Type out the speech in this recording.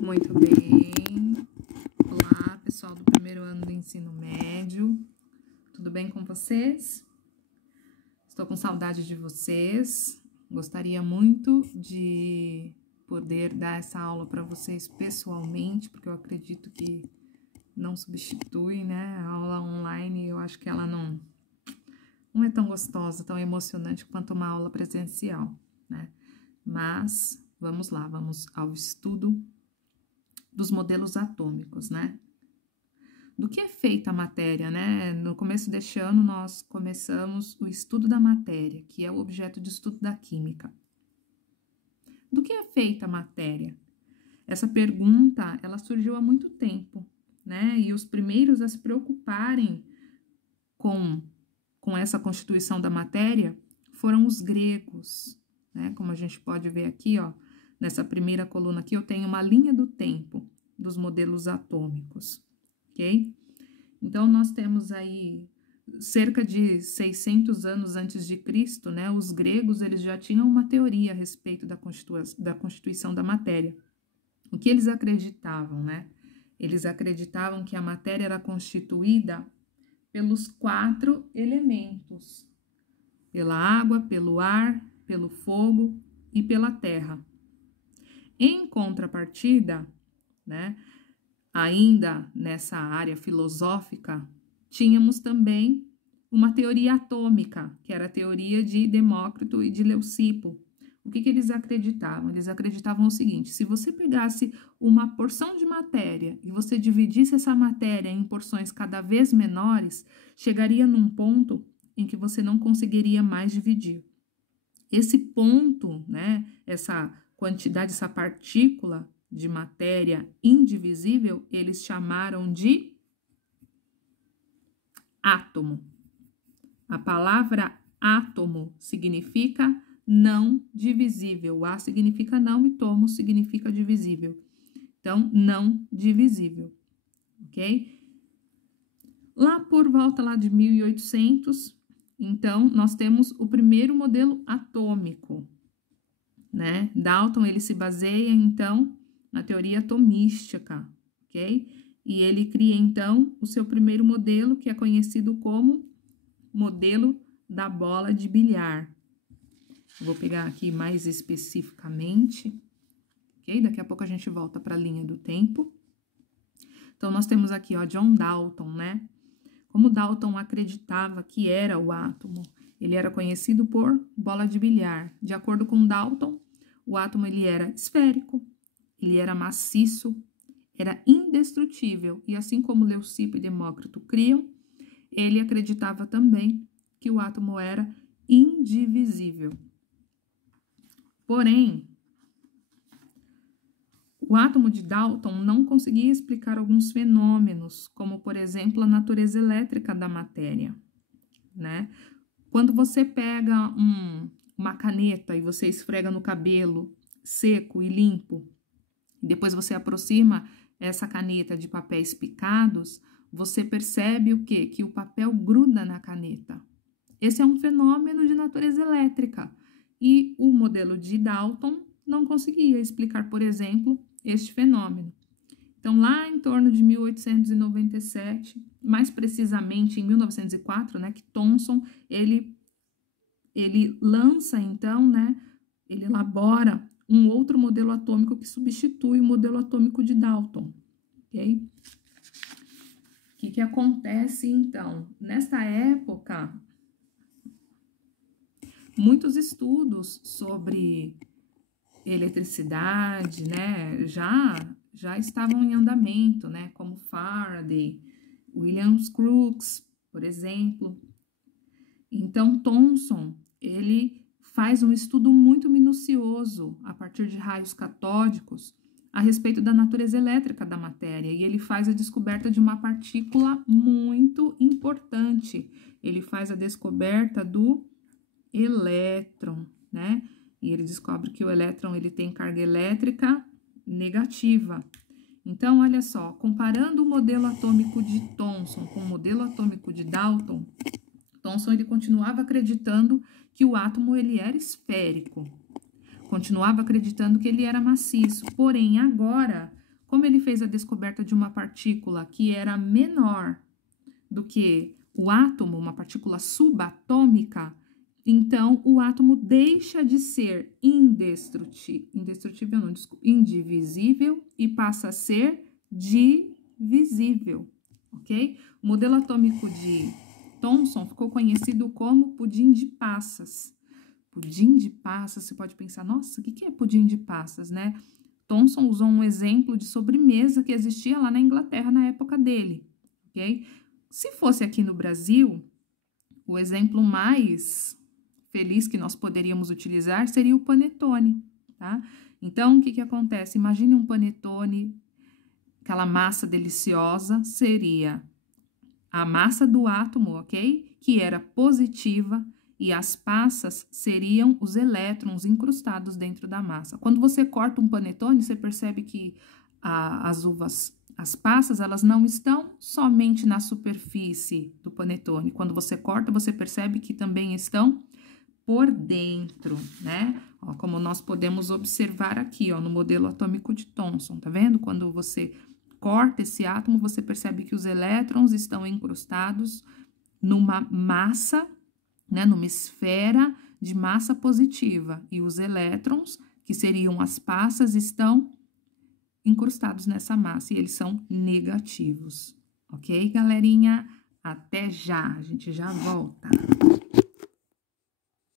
Muito bem. Olá, pessoal do primeiro ano do ensino médio. Tudo bem com vocês? Estou com saudade de vocês. Gostaria muito de poder dar essa aula para vocês pessoalmente, porque eu acredito que não substitui, né? A aula online, eu acho que ela não é tão gostosa, tão emocionante quanto uma aula presencial, né? Mas vamos lá, vamos ao estudo dos modelos atômicos, né? Do que é feita a matéria, né? No começo deste ano, nós começamos o estudo da matéria, que é o objeto de estudo da química. Do que é feita a matéria? Essa pergunta, ela surgiu há muito tempo, né? E os primeiros a se preocuparem com essa constituição da matéria foram os gregos, né? Como a gente pode ver aqui, ó, nessa primeira coluna aqui, eu tenho uma linha do tempo dos modelos atômicos, ok? Então, nós temos aí cerca de 600 anos antes de Cristo, né? Os gregos, eles já tinham uma teoria a respeito da constituição da matéria. O que eles acreditavam, né? Eles acreditavam que a matéria era constituída pelos 4 elementos: pela água, pelo ar, pelo fogo e pela terra. Em contrapartida, né, ainda nessa área filosófica, tínhamos também uma teoria atômica, que era a teoria de Demócrito e de Leucipo. O que eles acreditavam? Eles acreditavam o seguinte: se você pegasse uma porção de matéria e você dividisse essa matéria em porções cada vez menores, chegaria num ponto em que você não conseguiria mais dividir. Esse ponto, né, essa quantidade, essa partícula de matéria indivisível, eles chamaram de átomo. A palavra átomo significa não divisível. A significa não e tomo significa divisível. Então, não divisível, ok? Lá por volta lá de 1800, então, nós temos o primeiro modelo atômico, né? Dalton, ele se baseia, então, na teoria atomística, ok? E ele cria, então, o seu primeiro modelo, que é conhecido como modelo da bola de bilhar. Vou pegar aqui mais especificamente, ok? Daqui a pouco a gente volta para a linha do tempo. Então, nós temos aqui, ó, John Dalton, né? Como Dalton acreditava que era o átomo, ele era conhecido por bola de bilhar. De acordo com Dalton, o átomo ele era esférico, ele era maciço, era indestrutível. E assim como Leucipo e Demócrito criam, ele acreditava também que o átomo era indivisível. Porém, o átomo de Dalton não conseguia explicar alguns fenômenos, como, por exemplo, a natureza elétrica da matéria, né? Quando você pega uma caneta e você esfrega no cabelo seco e limpo, e depois você aproxima essa caneta de papéis picados, você percebe o quê? Que o papel gruda na caneta. Esse é um fenômeno de natureza elétrica. E o modelo de Dalton não conseguia explicar, por exemplo, este fenômeno. Então, lá em torno de 1897, mais precisamente em 1904, né, que Thomson, ele lança, então, né, ele elabora um outro modelo atômico que substitui o modelo atômico de Dalton, ok? O que acontece, então? Nesta época, muitos estudos sobre eletricidade, né, já estavam em andamento, né, como Faraday, William Crookes, por exemplo. Então, Thomson, ele faz um estudo muito minucioso a partir de raios catódicos a respeito da natureza elétrica da matéria, e ele faz a descoberta de uma partícula muito importante. Ele faz a descoberta do elétron, né? E ele descobre que o elétron ele tem carga elétrica negativa. Então, olha só, comparando o modelo atômico de Thomson com o modelo atômico de Dalton, Thomson ele continuava acreditando que o átomo ele era esférico, continuava acreditando que ele era maciço. Porém, agora, como ele fez a descoberta de uma partícula que era menor do que o átomo, uma partícula subatômica, então o átomo deixa de ser indivisível e passa a ser divisível, ok? O modelo atômico de Thomson ficou conhecido como pudim de passas. Pudim de passas, você pode pensar, nossa, o que é pudim de passas, né? Thomson usou um exemplo de sobremesa que existia lá na Inglaterra na época dele, ok? Se fosse aqui no Brasil, o exemplo mais feliz que nós poderíamos utilizar seria o panetone, tá? Então, o que acontece? Imagine um panetone, aquela massa deliciosa, seria a massa do átomo, ok? Que era positiva e as passas seriam os elétrons incrustados dentro da massa. Quando você corta um panetone, você percebe que as passas, elas não estão somente na superfície do panetone. Quando você corta, você percebe que também estão por dentro, né? Ó, como nós podemos observar aqui, ó, no modelo atômico de Thomson, tá vendo? Quando você corta esse átomo, você percebe que os elétrons estão incrustados numa massa, né? Numa esfera de massa positiva. E os elétrons, que seriam as passas, estão incrustados nessa massa e eles são negativos. Ok, galerinha? Até já, a gente já volta.